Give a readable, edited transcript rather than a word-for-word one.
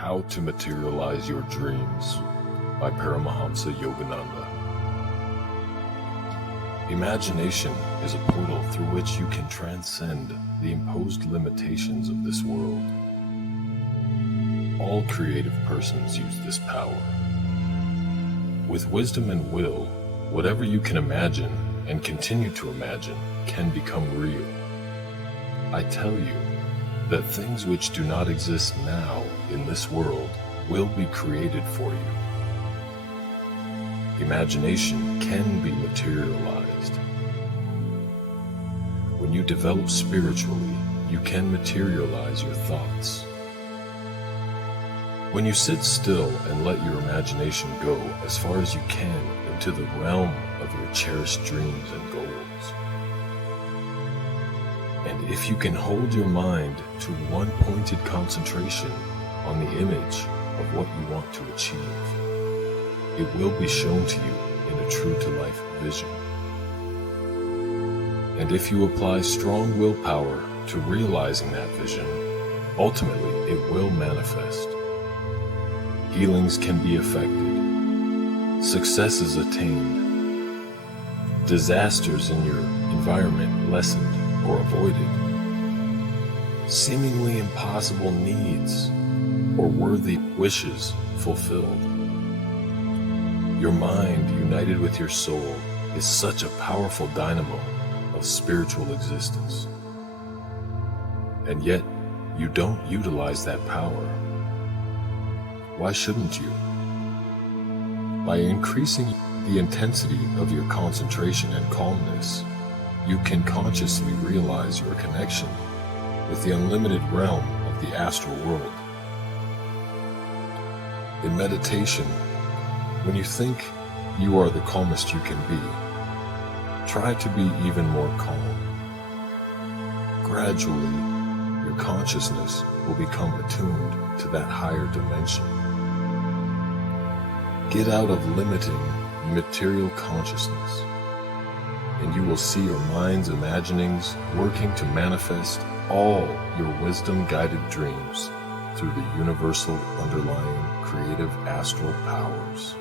How to Materialize Your Dreams by Paramahansa Yogananda. Imagination is a portal through which you can transcend the imposed limitations of this world. All creative persons use this power. With wisdom and will, whatever you can imagine and continue to imagine can become real. I tell you that things which do not exist now in this world will be created for you. Imagination can be materialized. When you develop spiritually, you can materialize your thoughts. When you sit still and let your imagination go as far as you can into the realm of your cherished dreams and goals. And if you can hold your mind to one pointed concentration on the image of what you want to achieve, it will be shown to you in a true-to-life vision. And if you apply strong willpower to realizing that vision, ultimately it will manifest. Healings can be effected, successes attained, disasters in your environment lessened or avoided, seemingly impossible needs or worthy wishes fulfilled. Your mind, united with your soul, is such a powerful dynamo of spiritual existence. And yet, you don't utilize that power. Why shouldn't you? By increasing the intensity of your concentration and calmness, you can consciously realize your connection with the unlimited realm of the astral world. In meditation, when you think you are the calmest you can be, try to be even more calm. Gradually, your consciousness will become attuned to that higher dimension. Get out of limiting material consciousness, and you will see your mind's imaginings working to manifest all your wisdom-guided dreams through the universal underlying creative astral powers.